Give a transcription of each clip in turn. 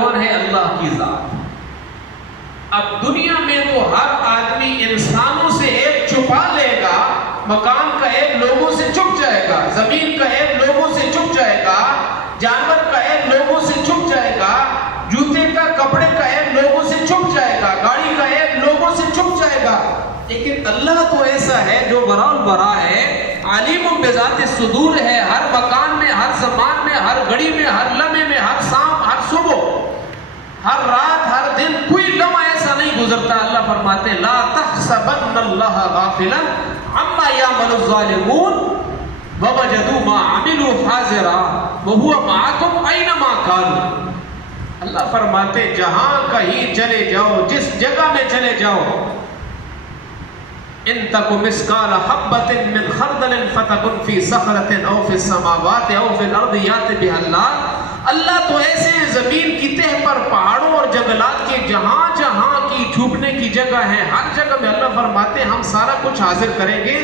کون ہے؟ اللہ کی ذات۔ اب دنیا میں تو ہر آدمی انسانوں سے ایک چھپا لے گا، مکان کا ایک لوگوں سے چھپ جائے گا، زمین کا ایک لوگوں سے چھپ جائے گا، جانور کا ایک لوگوں سے چھپ جائے گا، جوتے کا کپڑے کا ایک لوگوں سے چھپ جائے گا، گاڑی کا ایک لوگوں سے چھپ جائے گا۔ لیکن اللہ تو ایسا ہے جو برا البرا ہے، عالم بذات الصدور ہے، ہر مکان میں، ہر زمان میں، ہر گھڑی میں، ہر لمحے میں، ہر شام، ہر صبح، ہر رات، ہر دن، کوئی لمحہ ایسا نہیں گزرتا۔ اللہ فرماتے لا تحسبن اللہ غافلا عما یعمل الظالمون ووجدوا ما عملوا حاضرا وهو معكم اینما کانوا۔ اللہ فرماتے جہاں کہیں چلے جاؤ، جس جگہ میں چلے جاؤ، ان تک مثقال حبۃ من خردل فتکن فی صخرۃ او فی السماوات او فی الارض یأتی بها اللہ۔ اللہ تو ایسے زمین کی تہ پر پہاڑوں اور جنگلات کے جہاں جہاں کی چھپنے کی جگہ ہے، ہر جگہ میں اللہ فرماتے ہم سارا کچھ حاضر کریں گے،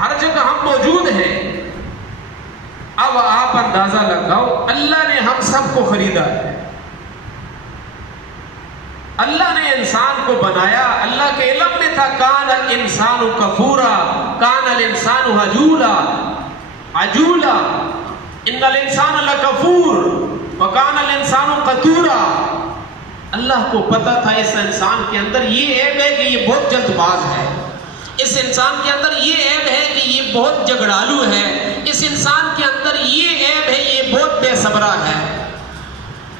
ہر جگہ ہم موجود ہیں۔ اب آپ اندازہ لگاؤ، اللہ نے ہم سب کو خریدا ہے، اللہ نے انسان کو بنایا، اللہ کے علم میں تھا کان الانسان کفورا، کان الانسان ہجولا عجولا، ان الانسان لکفور وکان الانسان قتورا۔ اللہ کو پتا تھا اس انسان کے اندر یہ عیب ہے کہ یہ بہت جلد باز ہے، اس انسان کے اندر یہ عیب ہے کہ یہ بہت جھگڑالو ہے، اس انسان کے اندر یہ عیب ہے یہ بہت بے صبرا ہے۔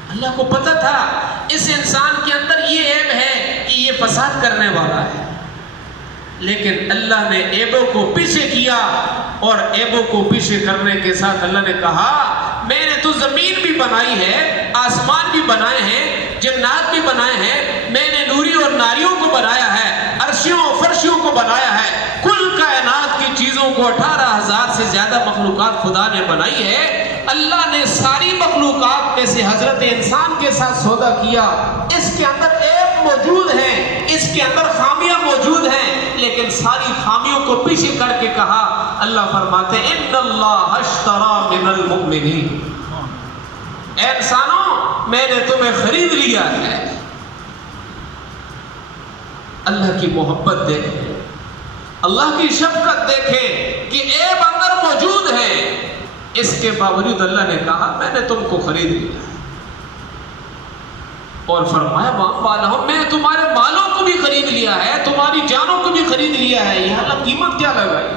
اللہ کو پتا تھا اس انسان کے اندر یہ عیب ہے کہ یہ فساد کرنے والا ہے، لیکن اللہ نے عیبوں کو پیچھے کیا، اور عیبوں کو پیچھے کرنے کے ساتھ اللہ نے کہا میں نے تو زمین بھی بنائی ہے، آسمان بھی بنائے ہیں، جنات بھی بنائے ہیں، میں نے نوری اور ناریوں کو بنایا ہے، عرشیوں اور فرشیوں کو بنایا ہے، کل کائنات کی چیزوں کو 18,000 سے زیادہ مخلوقات خدا نے بنائی ہے۔ اللہ نے ساری مخلوقات میں سے حضرت انسان کے ساتھ سودا کیا، اس کے اندر عیب موجود ہیں، اس کے اندر خامیاں موجود ہیں، لیکن ساری خامیوں کو پیچھے کر کے کہا، اللہ فرماتے ان اللہ اشتری من المؤمنین، اے انسانوں میں نے تمہیں خرید لیا ہے۔ اللہ کی محبت دیکھیں، اللہ کی شفقت دیکھیں کہ عیب اندر موجود ہے، اس کے باوجود اللہ نے کہا میں نے تم کو خرید لیا، اور فرمایا وَأَنْفَعْلَهُمْ، میں نے تمہارے مالوں کو بھی خرید لیا ہے، تمہاری جانوں کو بھی خرید لیا ہے۔ یہ اللہ قیمت کیا لگائی؟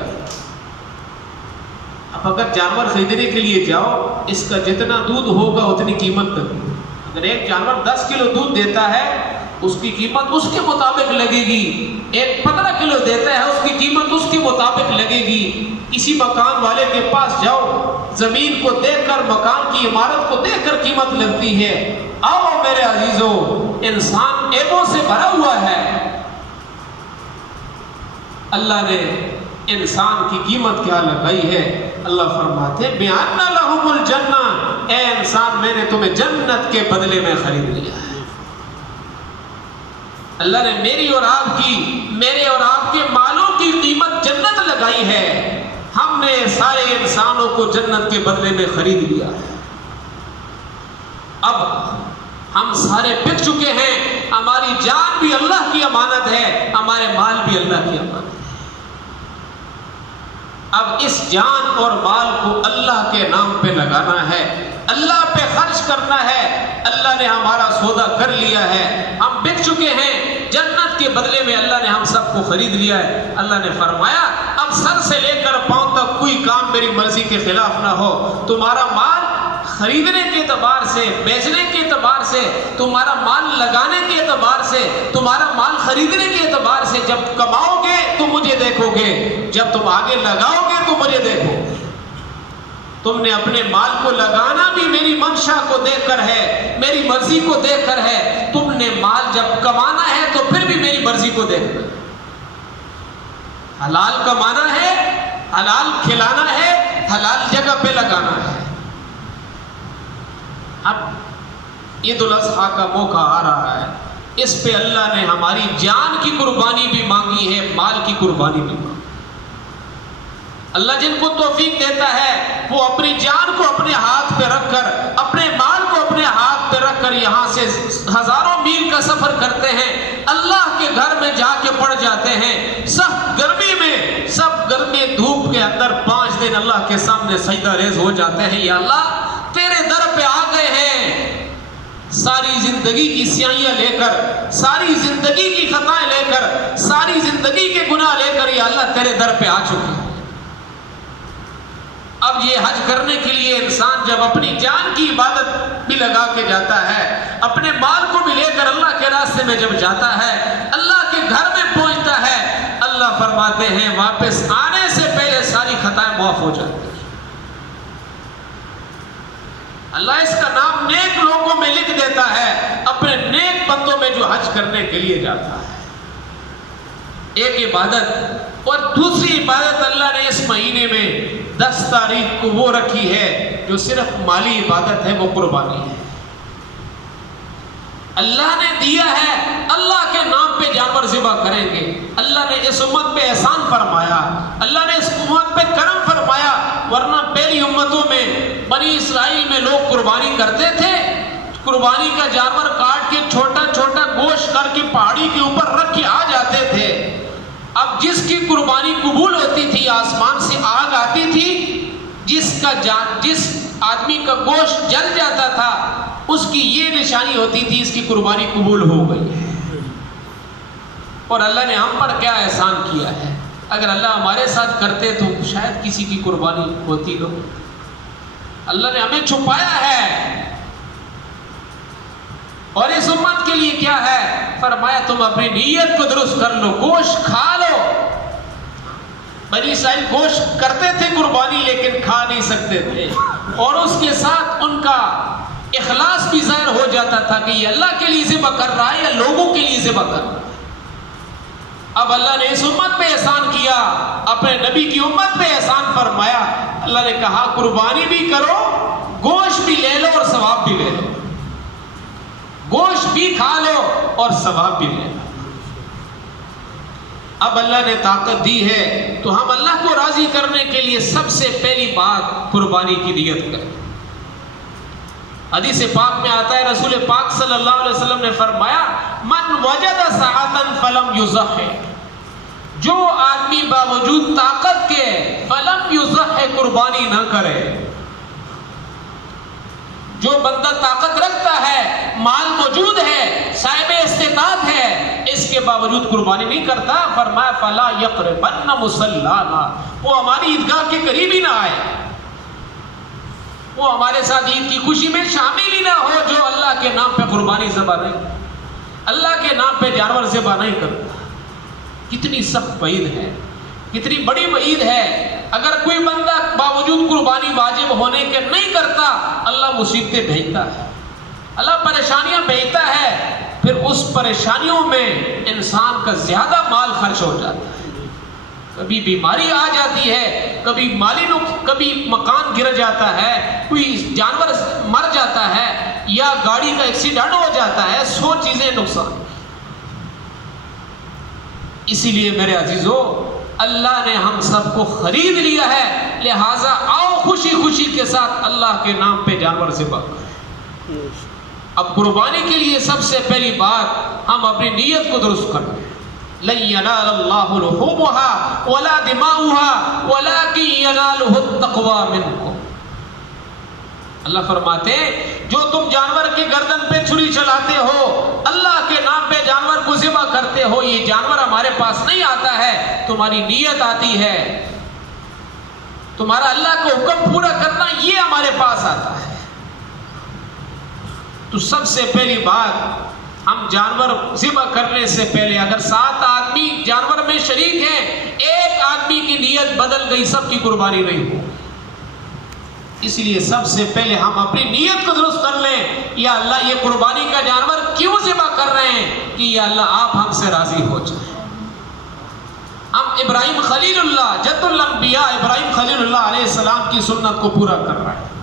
اب اگر جانور خریدنے کے لیے جاؤ، اس کا جتنا دودھ ہوگا اتنی قیمت لگے۔ اگر ایک جانور 10 کلو دودھ دیتا ہے اس کی قیمت اس کے مطابق لگے گی، ایک 15 کلو دیتا ہے اس کی قیمت اس کے مطابق لگے گی۔ کسی مکان والے کے پاس جاؤ، زمین کو دیکھ کر، مکان کی عمارت کو دیکھ کر قیمت لگتی ہے۔ آؤ میرے عزیزو، انسان عیبوں سے بھرا ہوا ہے، اللہ نے انسان کی قیمت کیا لگائی ہے؟ اللہ فرماتے بِأَنَّ لَهُمُ الْجَنَّةَ، اے انسان میں نے تمہیں جنت کے بدلے میں خرید لیا ہے۔ اللہ نے میری اور آپ کی، میرے اور آپ کے مالوں کی قیمت جنت لگائی ہے، ہم نے سارے انسانوں کو جنت کے بدلے میں خرید لیا ہے۔ اب ہم سارے بک چکے ہیں، ہماری جان بھی اللہ کی امانت ہے، ہمارے مال بھی اللہ کی امانت ہے۔ اب اس جان اور مال کو اللہ کے نام پہ لگانا ہے، اللہ پہ خرچ کرنا ہے۔ اللہ نے ہمارا سودا کر لیا ہے، ہم بک چکے ہیں، جنت کے بدلے میں اللہ نے ہم سب کو خرید لیا ہے۔ اللہ نے فرمایا اب سر سے لے کر پاؤں تک کوئی کام میری مرضی کے خلاف نہ ہو۔ تمہارا مال خریدنے کے اعتبار سے، بیچنے کے اعتبار سے، تمہارا مال لگانے کے اعتبار سے، تمہارا مال خریدنے کے اعتبار سے، جب کماؤ گے تو مجھے دیکھو گے، جب تم آگے لگاؤ گے تو مجھے دیکھو گے۔ تم نے اپنے مال کو لگانا بھی میری منشا کو دیکھ کر ہے، میری مرضی کو دیکھ کر ہے، تم نے مال جب کمانا ہے تو پھر بھی میری مرضی کو دیکھ کر۔ حلال کمانا ہے، حلال کھلانا ہے، حلال جگہ پہ لگانا ہے۔ اب عید الاضحیٰ کا موقع آ رہا ہے، اس پہ اللہ نے ہماری جان کی قربانی بھی مانگی ہے، مال کی قربانی بھی مانگی۔ اللہ جن کو توفیق دیتا ہے وہ اپنی جان کو اپنے ہاتھ پہ رکھ کر، اپنے مال کو اپنے ہاتھ پہ رکھ کر کر یہاں سے ہزاروں میل کا سفر کرتے ہیں، اللہ کے گھر میں جا کے پڑ جاتے ہیں، سخت گرمی میں، سب گرمی دھوپ کے اندر 5 دن اللہ کے سامنے سجدہ ریز ہو جاتے ہیں، یا اللہ تیرے در پہ آ گئے ہیں، ساری زندگی کی سیاہیاں لے کر، ساری زندگی کی خطائیں لے کر، ساری زندگی کے گناہ لے کر یا اللہ تیرے در پہ آ چکے ہیں۔ اب یہ حج کرنے کے لیے انسان جب اپنی جان کی عبادت بھی لگا کے جاتا ہے، اپنے مال کو بھی لے کر اللہ کے راستے میں جب جاتا ہے، اللہ کے گھر میں پہنچتا ہے، اللہ فرماتے ہیں واپس آنے سے پہلے ساری خطائیں معاف ہو جاتی ہیں۔ اللہ اس کا نام نیک لوگوں میں لکھ دیتا ہے، اپنے نیک بندوں میں جو حج کرنے کے لیے جاتا ہے۔ ایک عبادت، اور دوسری عبادت اللہ نے اس مہینے میں 10 تاریخ کو وہ رکھی ہے جو صرف مالی عبادت ہے، وہ قربانی ہے۔ اللہ نے دیا ہے، اللہ کے نام پہ جانور ذبح کریں گے۔ اللہ نے اس امت پہ احسان فرمایا، اللہ نے اس امت پہ کرم فرمایا، ورنہ پہلی امتوں میں بنی اسرائیل میں لوگ قربانی کرتے تھے، قربانی کا جانور کاٹ کے چھوٹا چھوٹا گوشت کر کے پہاڑی کے اوپر رکھ کے آ جاتے تھے۔ اب جس کی قربانی قبول ہوتی تھی آسمان سے آگ آتی تھی، جس آدمی کا گوشت جل جاتا تھا اس کی یہ نشانی ہوتی تھی اس کی قربانی قبول ہو گئی ہے۔ اور اللہ نے ہم پر کیا احسان کیا ہے، اگر اللہ ہمارے ساتھ کرتے تو شاید کسی کی قربانی ہوتی لو۔ اللہ نے ہمیں چھپایا ہے، اور اس امت کے لیے کیا ہے، فرمایا تم اپنی نیت کو درست کر لو، گوشت کھا لو۔ بنی اسرائیل گوشت کرتے تھے قربانی لیکن کھا نہیں سکتے تھے، اور اس کے ساتھ ان کا اخلاص بھی ظاہر ہو جاتا تھا کہ یہ اللہ کے لیے ذبح کر رہا ہے یا لوگوں کے لیے ذبح کر رہا ہے۔ اب اللہ نے اس امت پہ احسان کیا، اپنے نبی کی امت پہ احسان فرمایا۔ اللہ نے کہا قربانی بھی کرو، گوشت بھی لے لو اور ثواب بھی لے لو، گوشت بھی کھا لو اور ثواب بھی لے لو۔ اب اللہ نے طاقت دی ہے تو ہم اللہ کو راضی کرنے کے لیے سب سے پہلی بات قربانی کی نیت کریں۔ حدیث پاک میں آتا ہے، رسول پاک صلی اللہ علیہ وسلم نے فرمایا من وجد ساعتاً فلم یضحی، جو آدمی باوجود طاقت کے فلم یضحی قربانی نہ کرے، جو بندہ طاقت رکھتا ہے، مال موجود ہے، صاحب استطاعت ہے، اس کے باوجود قربانی نہیں کرتا، فرمایا فلا یقربن مصلانا، وہ ہماری عیدگاہ کے قریب ہی نہ آئے، وہ ہمارے ساتھ عید کی خوشی میں شامل ہی نہ ہو، جو اللہ کے نام پہ قربانی ذبح نہیں، اللہ کے نام پہ جانور ذبح نہیں کرتا۔ کتنی سخت وعید ہے، کتنی بڑی وعید ہے۔ اگر کوئی بندہ باوجود قربانی واجب ہونے کے نہیں کرتا، اللہ مصیبتیں بھیجتا ہے، اللہ پریشانیاں بھیجتا ہے، پھر اس پریشانیوں میں انسان کا زیادہ مال خرچ ہو جاتا ہے، کبھی بیماری آ جاتی ہے، کبھی کبھی مکان گر جاتا ہے، کوئی جانور مر جاتا ہے، یا گاڑی کا ایکسیڈنٹ ہو جاتا ہے، 100 چیزیں نقصان۔ اسی لیے میرے عزیزو، اللہ نے ہم سب کو خرید لیا ہے، لہٰذا آؤ خوشی خوشی کے ساتھ اللہ کے نام پہ جانور ذبح کریں۔ اب قربانی کے لیے سب سے پہلی بات ہم اپنی نیت کو درست کریں۔ لن ينال الله لحومها ولا دماؤها ولكن يناله التقوى منكم۔ اللہ فرماتے ہیں جو تم جانور کی گردن پہ چھری چلاتے ہو، اللہ کے نام پہ جانور کو ذبح کرتے ہو، یہ جانور ہمارے پاس نہیں آتا ہے، تمہاری نیت آتی ہے، تمہارا اللہ کا حکم پورا کرنا یہ ہمارے پاس آتا ہے۔ تو سب سے پہلی بات ہم جانور ذبح کرنے سے پہلے، اگر 7 آدمی جانور میں شریک ہیں، ایک آدمی کی نیت بدل گئی، سب کی قربانی نہیں ہو۔ اس لیے سب سے پہلے ہم اپنی نیت کو درست کر لیں، یا اللہ یہ قربانی کا جانور کیوں ذبح کر رہے ہیں، کہ یا اللہ آپ ہم سے راضی ہو جائیں۔ ہم ابراہیم خلیل اللہ، جد الانبیاء ابراہیم خلیل اللہ علیہ السلام کی سنت کو پورا کر رہے ہیں،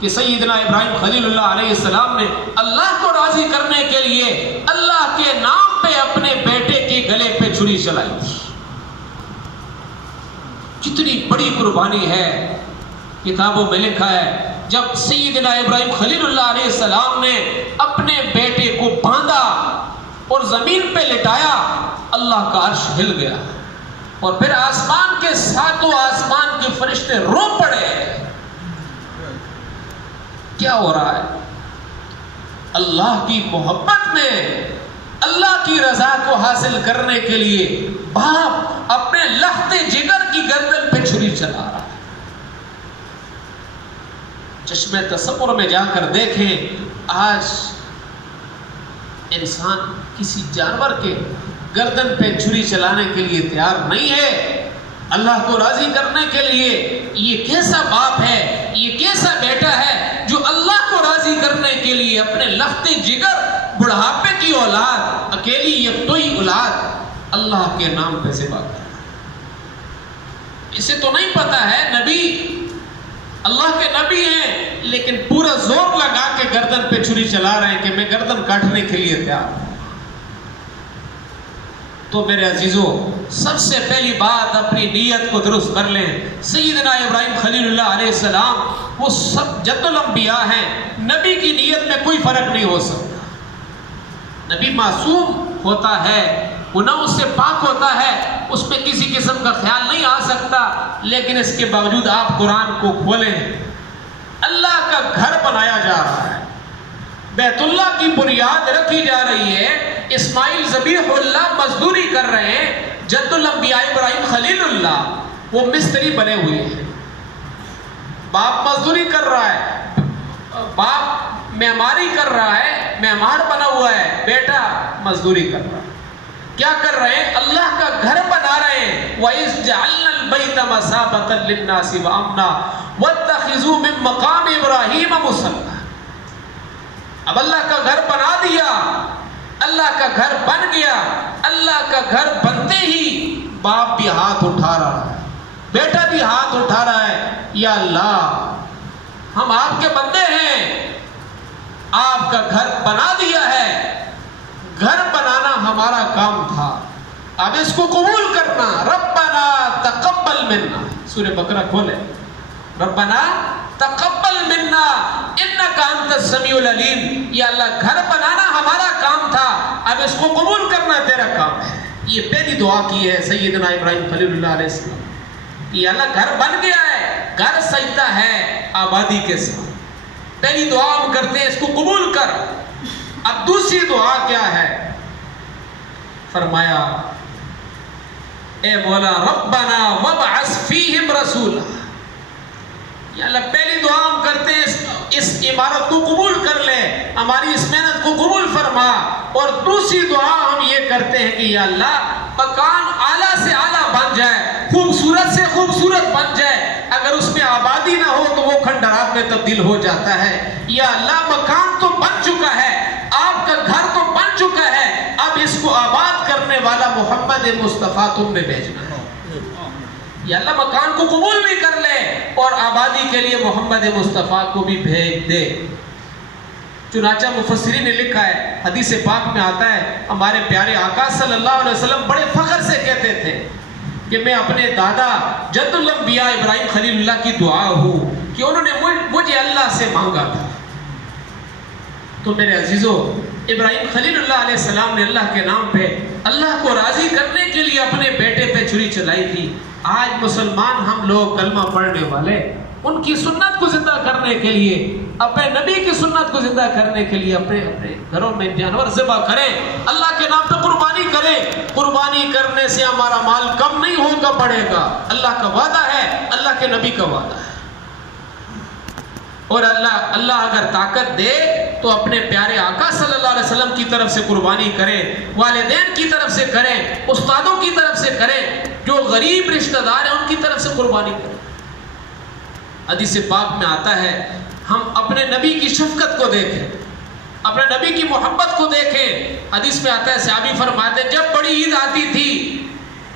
کہ سیدنا ابراہیم خلیل اللہ علیہ السلام نے اللہ کو راضی کرنے کے لیے اللہ کے نام پہ اپنے بیٹے کے گلے پہ چھری چلائی تھی۔ کتنی بڑی قربانی ہے، کتابوں میں لکھا ہے جب سیدنا ابراہیم خلیل اللہ علیہ السلام نے اپنے بیٹے کو باندھا اور زمین پہ لٹایا، اللہ کا عرش ہل گیا اور پھر آسمان کے ساتوں آسمان کے فرشتے رو پڑے۔ کیا ہو رہا ہے؟ اللہ کی محبت میں، اللہ کی رضا کو حاصل کرنے کے لیے باپ اپنے لخت جگر کی گردن پہ چھری چلا رہا ہے۔ چشمے تصور میں جا کر دیکھیں، آج انسان کسی جانور کے گردن پہ چھری چلانے کے لیے تیار نہیں ہے۔ اللہ کو راضی کرنے کے لیے یہ کیسا باپ ہے، یہ کیسا بیٹا ہے جو اللہ کو راضی کرنے کے لیے اپنے لخت جگر، بڑھاپے کی اولاد، اکیلی یکتوئی اولاد اللہ کے نام پہ ذبح کر رہا ہے۔ اسے تو نہیں پتا ہے نبی اللہ کے نبی ہیں، لیکن پورا زور لگا کے گردن پہ چھری چلا رہے ہیں کہ میں گردن کاٹنے کے لیے تیار ہوں۔ تو میرے عزیزوں، سب سے پہلی بات اپنی نیت کو درست کر لیں۔ سیدنا ابراہیم خلیل اللہ علیہ السلام وہ سب جد الانبیاء ہیں، نبی کی نیت میں کوئی فرق نہیں ہو سکتا۔ نبی معصوم ہوتا ہے، گناہوں سے پاک ہوتا ہے، اس میں کسی قسم کا خیال نہیں آ سکتا، لیکن اس کے باوجود آپ قرآن کو کھولیں، اللہ کا گھر بنایا جا رہا ہے، بیت اللہ کی بنیاد رکھی جا رہی ہے، اسماعیل ذبیح اللہ مزدوری کر رہے ہیں، جد الانبیاء ابراہیم خلیل اللہ وہ مستری بنے ہوئے ہیں، باپ مزدوری کر رہا ہے، باپ معماری کر رہا ہے، معمار بنا ہوا ہے، بیٹا مزدوری کر رہا ہے۔ کیا کر رہے ہیں؟ اللہ کا گھر بنا رہے ہیں۔ وَإِذْ جَعَلْنَا الْبَيْتَ مَثَابَةً لِلنَّاسِ وَأَمْنًا وَاتَّخِذُوا مِن مَّقَامِ إِبْرَاهِيمَ مُصَلًّى۔ اب اللہ کا گھر بنا دیا، اللہ کا گھر بن گیا، اللہ کا گھر بنتے ہی باپ بھی ہاتھ اٹھا رہا ہے، بیٹا بھی ہاتھ اٹھا رہا ہے، یا اللہ ہم آپ کے بندے ہیں، آپ کا گھر بنا دیا ہے، گھر بنانا ہمارا کام تھا، اب اس کو قبول کرنا۔ ربنا تقبل منا، سورہ بقرہ کھولے، ربنا تقبل منا انک انت السمیع العلیم، یا اللہ گھر بنانا ہمارا کام تھا، اب اس کو قبول کرنا تیرا کام ہے۔ یہ پہلی دعا کی ہے سیدنا ابراہیم خلیل اللہ علیہ السلام، یا اللہ گھر بن گیا ہے، گھر سجدہ ہے آبادی کے ساتھ، پہلی دعا ہم کرتے ہیں اس کو قبول کر۔ اب دوسری دعا کیا ہے؟ فرمایا اے مولا ربنا وابعث فیہم رسولا، یا اللہ پہلی دعا ہم کرتے ہیں اس عبارت کو قبول کر لے، ہماری اس محنت کو قبول فرما، اور دوسری دعا ہم یہ کرتے ہیں کہ یا اللہ مکان اعلیٰ سے اعلیٰ بن جائے، خوبصورت سے خوبصورت بن جائے، اگر اس میں آبادی نہ ہو تو وہ کھنڈرات میں تبدیل ہو جاتا ہے، یا اللہ مکان تو بن چکا ہے، آپ کا گھر تو بن چکا ہے، اب اس کو آباد کرنے والا محمد مصطفیٰ تم نے بھیجنا ہے، یا اللہ مکان کو قبول بھی کر لے اور آبادی کے لیے محمد مصطفیٰ کو بھی بھیج دے۔ چنانچہ مفسرین نے لکھا ہے، حدیث پاک میں آتا ہے، ہمارے پیارے آقا صلی اللہ علیہ وسلم بڑے فخر سے کہتے تھے کہ میں اپنے دادا جد الانبیاء ابراہیم خلیل اللہ کی دعا ہوں کہ انہوں نے مجھے اللہ سے مانگا تھا۔ تو میرے عزیزوں، ابراہیم خلیل اللہ علیہ السلام نے اللہ کے نام پہ اللہ کو راضی کرنے کے لیے اپنے بیٹے پہ چھری چلائی تھی۔ آج مسلمان ہم لوگ کلمہ پڑھنے والے ان کی سنت کو زندہ کرنے کے لیے، اپنے نبی کی سنت کو زندہ کرنے کے لیے اپنے گھروں میں جانور ذبح کریں، اللہ کے نام پہ قربانی کریں۔ قربانی کرنے سے ہمارا مال کم نہیں ہوگا، بڑھے گا، اللہ کا وعدہ ہے، اللہ کے نبی کا وعدہ ہے۔ اور اللہ اگر طاقت دے تو اپنے پیارے آقا صلی اللہ علیہ وسلم کی طرف سے قربانی کریں، والدین کی طرف سے کریں، استادوں کی طرف سے کریں، جو غریب رشتہ دار ہیں ان کی طرف سے قربانی کریں۔ حدیث پاک میں آتا ہے، ہم اپنے نبی کی شفقت کو دیکھیں، اپنے نبی کی محبت کو دیکھیں۔ حدیث میں آتا ہے، صحابی فرماتے ہیں جب بڑی عید آتی تھی،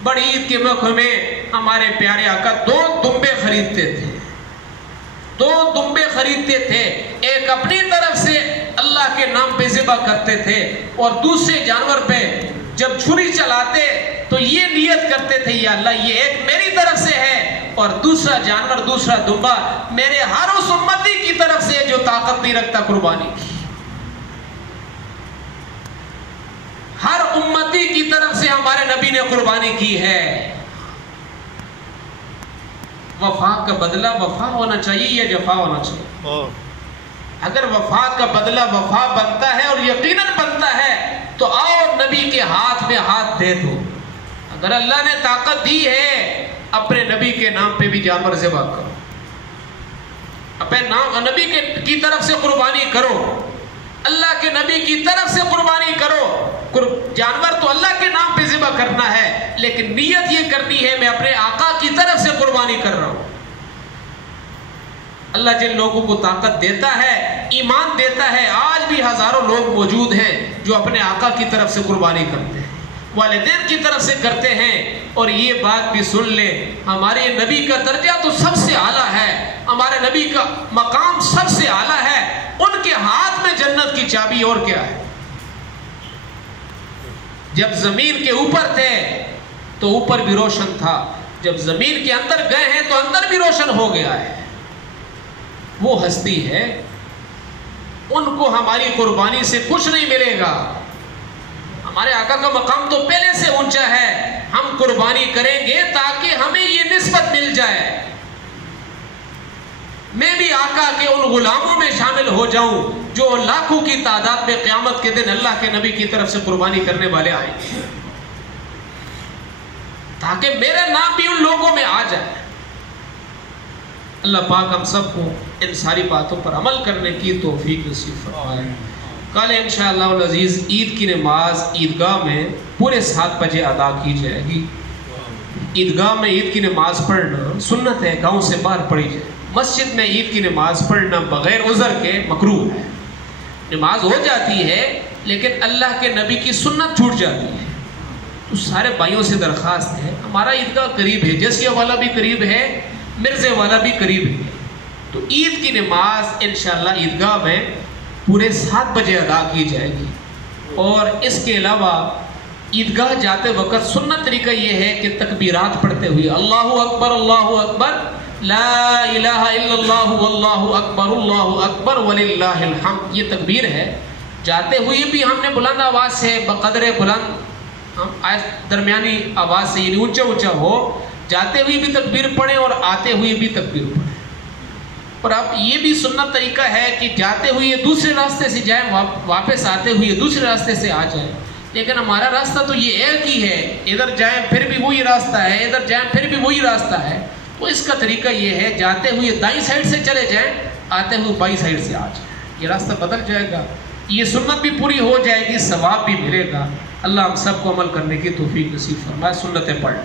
بڑی عید کے موقع میں ہمارے پیارے آقا 2 دمبے خریدتے تھے، 2 دمبے خریدتے تھے، ایک اپنی طرف سے اللہ کے نام پہ ذبح کرتے تھے، اور دوسرے جانور پہ جب چھری چلاتے تو یہ نیت کرتے تھے، یا اللہ یہ ایک میری طرف سے ہے اور دوسرا جانور، دوسرا دمبا میرے ہر اس امتی کی طرف سے جو طاقت نہیں رکھتا قربانی کی، ہر امتی کی طرف سے ہمارے نبی نے قربانی کی ہے۔ وفا کا بدلہ وفا ہونا چاہیے یا جفا ہونا چاہیے؟ اگر وفا کا بدلہ وفا بنتا ہے اور یقیناً بنتا ہے تو آؤ نبی کے ہاتھ میں ہاتھ دے دو۔ اگر اللہ نے طاقت دی ہے اپنے نبی کے نام پہ بھی جانور ذبح کرو، اپنے نبی کی طرف سے قربانی کرو، اللہ کے نبی کی طرف سے قربانی کرو۔ جانور تو اللہ کے نام پہ ذبح کرنا ہے، لیکن نیت یہ کرنی ہے میں اپنے آقا کی طرف سے قربانی کر رہا ہوں۔ اللہ جن لوگوں کو طاقت دیتا ہے، ایمان دیتا ہے، آج بھی ہزاروں لوگ موجود ہیں جو اپنے آقا کی طرف سے قربانی کرتے ہیں، والدین کی طرف سے کرتے ہیں۔ اور یہ بات بھی سن لیں، ہمارے نبی کا درجہ تو سب سے اعلیٰ ہے، ہمارے نبی کا مقام سب سے اعلیٰ ہے، ان کے ہاتھ میں جنت کی چابی اور کیا ہے۔ جب زمین کے اوپر تھے تو اوپر بھی روشن تھا، جب زمین کے اندر گئے ہیں تو اندر بھی روشن ہو گیا ہے۔ وہ ہستی ہے، ان کو ہماری قربانی سے کچھ نہیں ملے گا۔ ہمارے آقا کا مقام تو پہلے سے اونچا ہے، ہم قربانی کریں گے تاکہ ہمیں یہ نسبت مل جائے، میں بھی آقا کے ان غلاموں میں شامل ہو جاؤں جو لاکھوں کی تعداد میں قیامت کے دن اللہ کے نبی کی طرف سے قربانی کرنے والے آئیں گے، تاکہ میرا نام بھی ان لوگوں میں آ جائے۔ اللہ پاک ہم سب کو ان ساری باتوں پر عمل کرنے کی توفیق نصیب فرمائے۔ کل انشاءاللہ العزیز عید کی نماز عیدگاہ میں پورے 7 بجے ادا کی جائے گی۔ عیدگاہ میں عید کی نماز پڑھنا سنت ہے، گاؤں سے باہر پڑھی جائے۔ مسجد میں عید کی نماز پڑھنا بغیر عذر کے مکروہ ہے۔ نماز ہو جاتی ہے لیکن اللہ کے نبی کی سنت چھوٹ جاتی ہے۔ تو سارے بھائیوں سے درخواست ہے، ہمارا عیدگاہ قریب ہے، جسیہ والا بھی قریب ہے، مرزے والا بھی قریب ہے، تو عید کی نماز انشاءاللہ عیدگاہ میں پورے 7 بجے ادا کی جائے گی۔ اور اس کے علاوہ عیدگاہ جاتے وقت سنت طریقہ یہ ہے کہ تکبیرات پڑھتے ہوئے اللہ اکبر لا الہ الا اللہ واللہ اکبر وللہ الحمد، یہ تکبیر ہے۔ جاتے ہوئے بھی ہم نے بلند آواز سے بقدر بلند درمیانی آواز سے، یعنی اونچا اونچا ہو، جاتے ہوئے بھی تکبیر پڑھیں اور آتے ہوئے بھی تکبیر پڑھیں۔ اور اب یہ بھی سنت طریقہ ہے کہ جاتے ہوئے دوسرے راستے سے جائیں، واپس آتے ہوئے دوسرے راستے سے آ جائیں، لیکن ہمارا راستہ تو یہ ایک ہی ہے، ادھر جائیں پھر بھی وہی راستہ ہے، ادھر جائیں پھر بھی وہی راستہ ہے۔ تو اس کا طریقہ یہ ہے جاتے ہوئے دائیں سائڈ سے چلے جائیں، آتے ہوئے بائیں سائڈ سے آ جائیں، یہ راستہ بدل جائے گا، یہ سنت بھی پوری ہو جائے گی، ثواب بھی ملے گا۔ اللہ ہم سب کو عمل کرنے کی توفیق نصیب فرمائے۔ سنتیں پڑھ